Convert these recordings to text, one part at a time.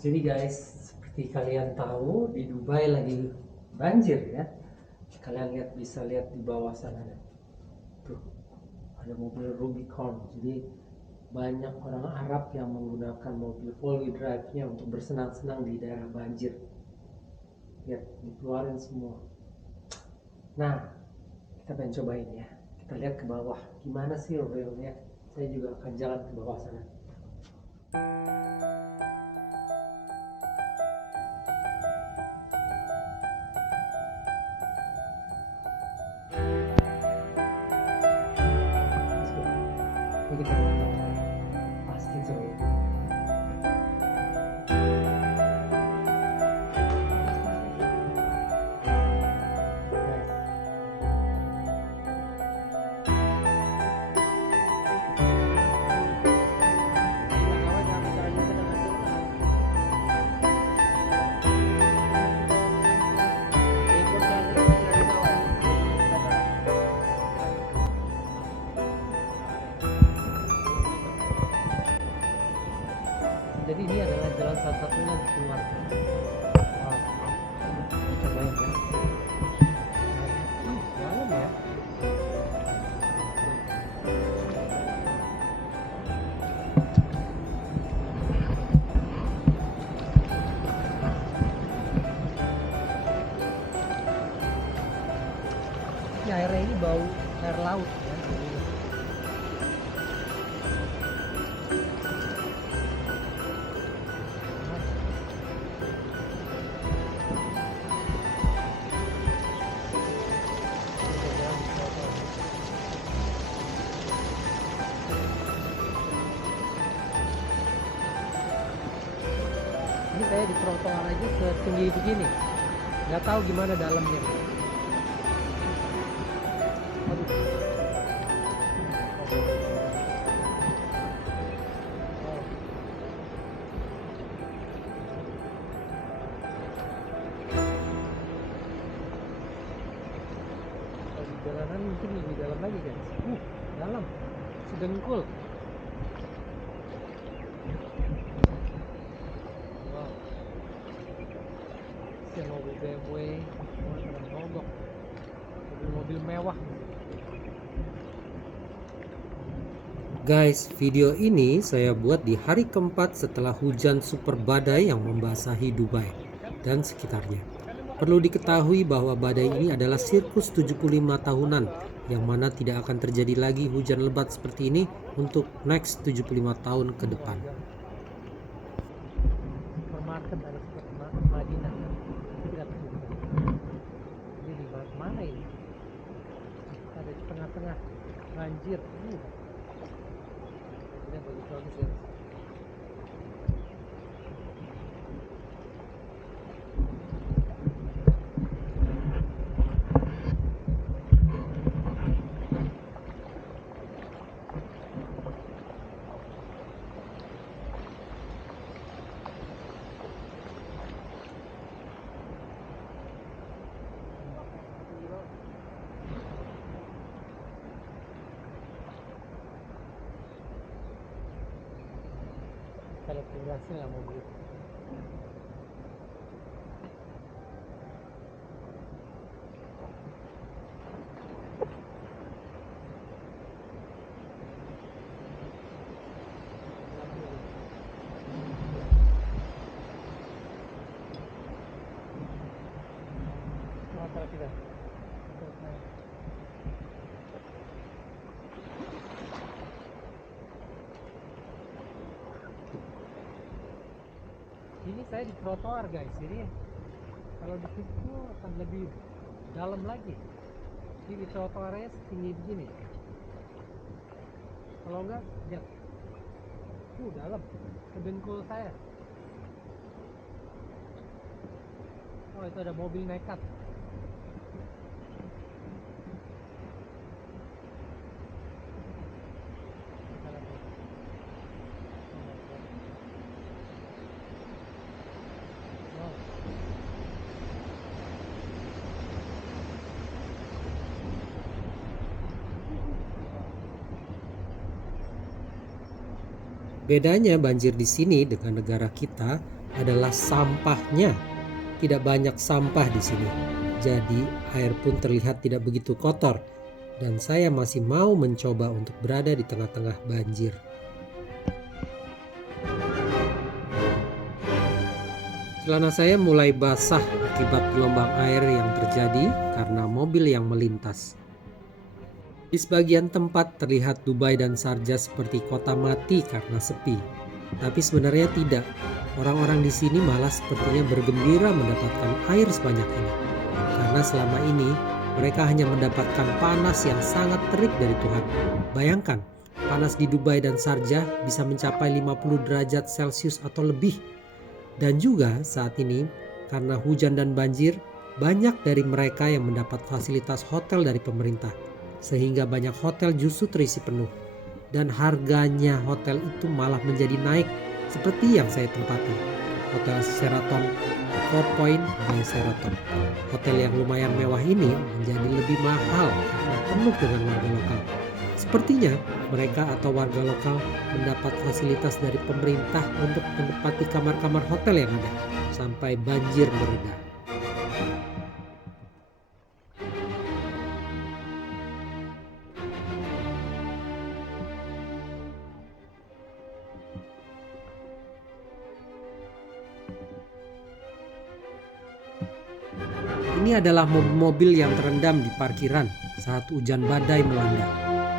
Jadi guys, seperti kalian tahu di Dubai lagi banjir ya. Kalian bisa lihat di bawah sana tuh ada mobil Rubicon. Jadi banyak orang Arab yang menggunakan mobil four-wheel drive-nya untuk bersenang-senang di daerah banjir. Lihat, dikeluarin semua. Nah, kita pengen cobain ya. Kita lihat ke bawah, gimana sih realnya. Saya juga akan jalan ke bawah sana. Ini kita lihat, pasti seru. Jadi ini adalah jalan satu-satunya di keluar. Wow, cobain ya. Dalam ya. Ini airnya ini bau air laut ya. Ini saya di trotoar aja setinggi begini, nggak tahu gimana dalamnya. Aduh. Kalau di jalanan mungkin lebih dalam lagi guys. Dalam sedengkul. Mobil BMW, mogok, mobil mewah. Guys, video ini saya buat di hari keempat setelah hujan super badai yang membasahi Dubai dan sekitarnya. Perlu diketahui bahwa badai ini adalah siklus 75 tahunan, yang mana tidak akan terjadi lagi hujan lebat seperti ini untuk next 75 tahun ke depan. Supermarket ada supermarket Madinah. Ini di mana ini? Ada di tengah-tengah banjir. Ini bagus-bagus ya. Kalau kurasnya nggak mau beli. Kalau tidak. Ini saya di trotoar guys, jadi kalau di situ akan lebih dalam lagi. Ini di trotoarnya setinggi begini. Kalau enggak, lihat. Dalam, kedengkul saya. Oh, itu ada mobil nekat. Bedanya banjir di sini dengan negara kita adalah sampahnya. Tidak banyak sampah di sini. Jadi air pun terlihat tidak begitu kotor. Dan saya masih mau mencoba untuk berada di tengah-tengah banjir. Celana saya mulai basah akibat gelombang air yang terjadi karena mobil yang melintas. Di sebagian tempat terlihat Dubai dan Sharjah seperti kota mati karena sepi. Tapi sebenarnya tidak. Orang-orang di sini malah sepertinya bergembira mendapatkan air sebanyak ini. Karena selama ini mereka hanya mendapatkan panas yang sangat terik dari Tuhan. Bayangkan, panas di Dubai dan Sharjah bisa mencapai 50 derajat Celcius atau lebih. Dan juga saat ini karena hujan dan banjir, banyak dari mereka yang mendapat fasilitas hotel dari pemerintah. Sehingga banyak hotel justru terisi penuh. Dan harganya hotel itu malah menjadi naik seperti yang saya tempati. Hotel Sheraton 4 Point by Sheraton. Hotel yang lumayan mewah ini menjadi lebih mahal karena penuh dengan warga lokal. Sepertinya mereka atau warga lokal mendapat fasilitas dari pemerintah untuk menempati kamar-kamar hotel yang ada sampai banjir mereda. Ini adalah mobil-mobil yang terendam di parkiran saat hujan badai melanda.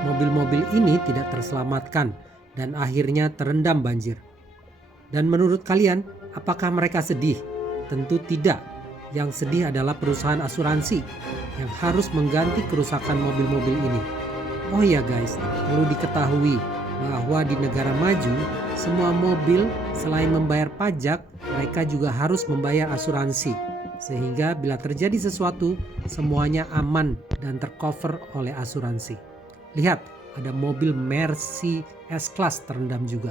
Mobil-mobil ini tidak terselamatkan dan akhirnya terendam banjir. Dan menurut kalian, apakah mereka sedih? Tentu tidak. Yang sedih adalah perusahaan asuransi yang harus mengganti kerusakan mobil-mobil ini. Oh iya guys, perlu diketahui bahwa di negara maju, semua mobil selain membayar pajak, mereka juga harus membayar asuransi. Sehingga bila terjadi sesuatu, semuanya aman dan tercover oleh asuransi. Lihat, ada mobil Mercy S-Class terendam juga.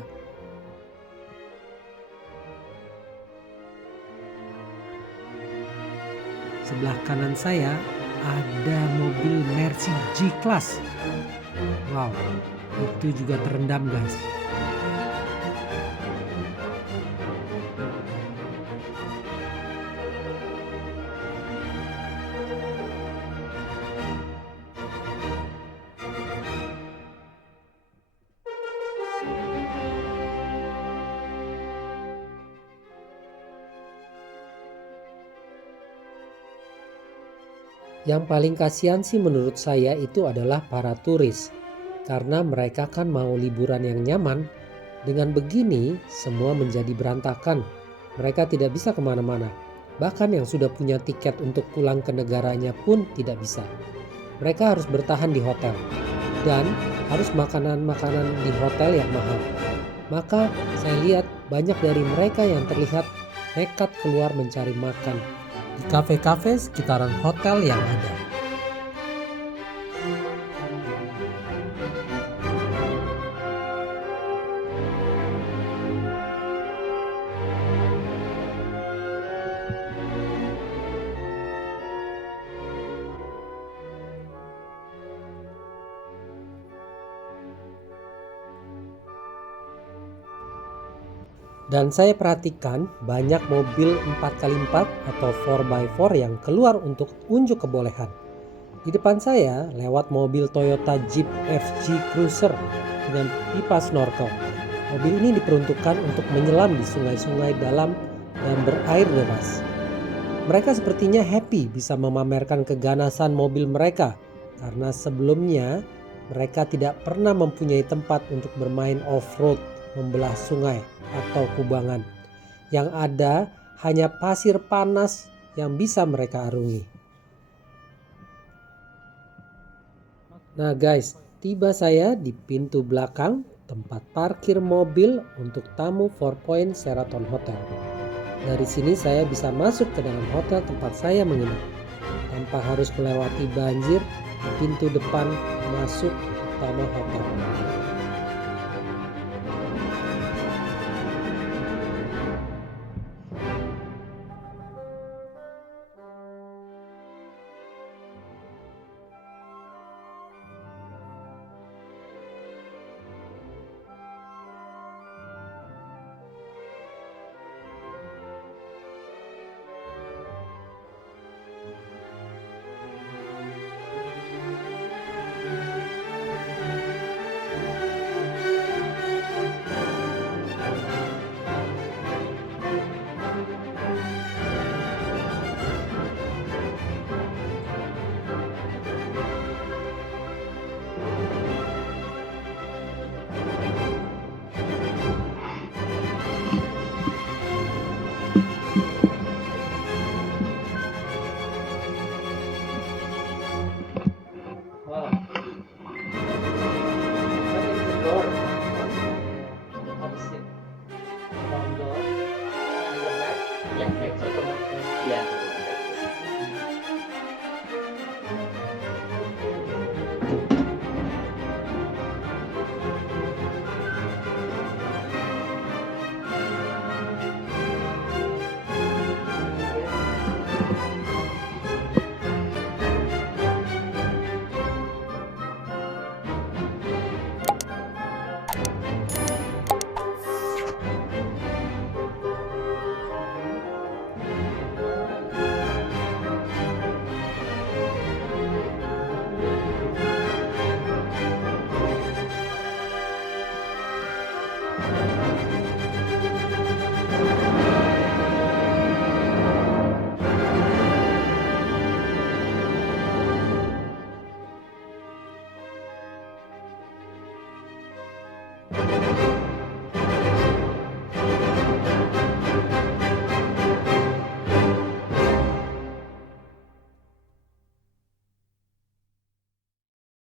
Sebelah kanan saya ada mobil Mercy G-Class. Wow, itu juga terendam guys. Yang paling kasihan sih menurut saya itu adalah para turis. Karena mereka kan mau liburan yang nyaman. Dengan begini semua menjadi berantakan. Mereka tidak bisa kemana-mana. Bahkan yang sudah punya tiket untuk pulang ke negaranya pun tidak bisa. Mereka harus bertahan di hotel. Dan harus makanan-makanan di hotel yang mahal. Maka saya lihat banyak dari mereka yang terlihat nekat keluar mencari makan di kafe-kafe sekitaran hotel yang ada. Dan saya perhatikan banyak mobil 4x4 atau 4x4 yang keluar untuk unjuk kebolehan. Di depan saya lewat mobil Toyota Jeep FJ Cruiser dengan pipa snorkel. Mobil ini diperuntukkan untuk menyelam di sungai-sungai dalam dan berair deras. Mereka sepertinya happy bisa memamerkan keganasan mobil mereka karena sebelumnya mereka tidak pernah mempunyai tempat untuk bermain off-road membelah sungai atau kubangan. Yang ada hanya pasir panas yang bisa mereka arungi. Nah guys, tiba saya di pintu belakang tempat parkir mobil untuk tamu 4 Point Sheraton Hotel. Dari sini saya bisa masuk ke dalam hotel tempat saya menginap tanpa harus melewati banjir di pintu depan masuk utama hotel. Wow. What is the door? Opposite. Front door. In the back. Yeah, that's Automatic. yeah.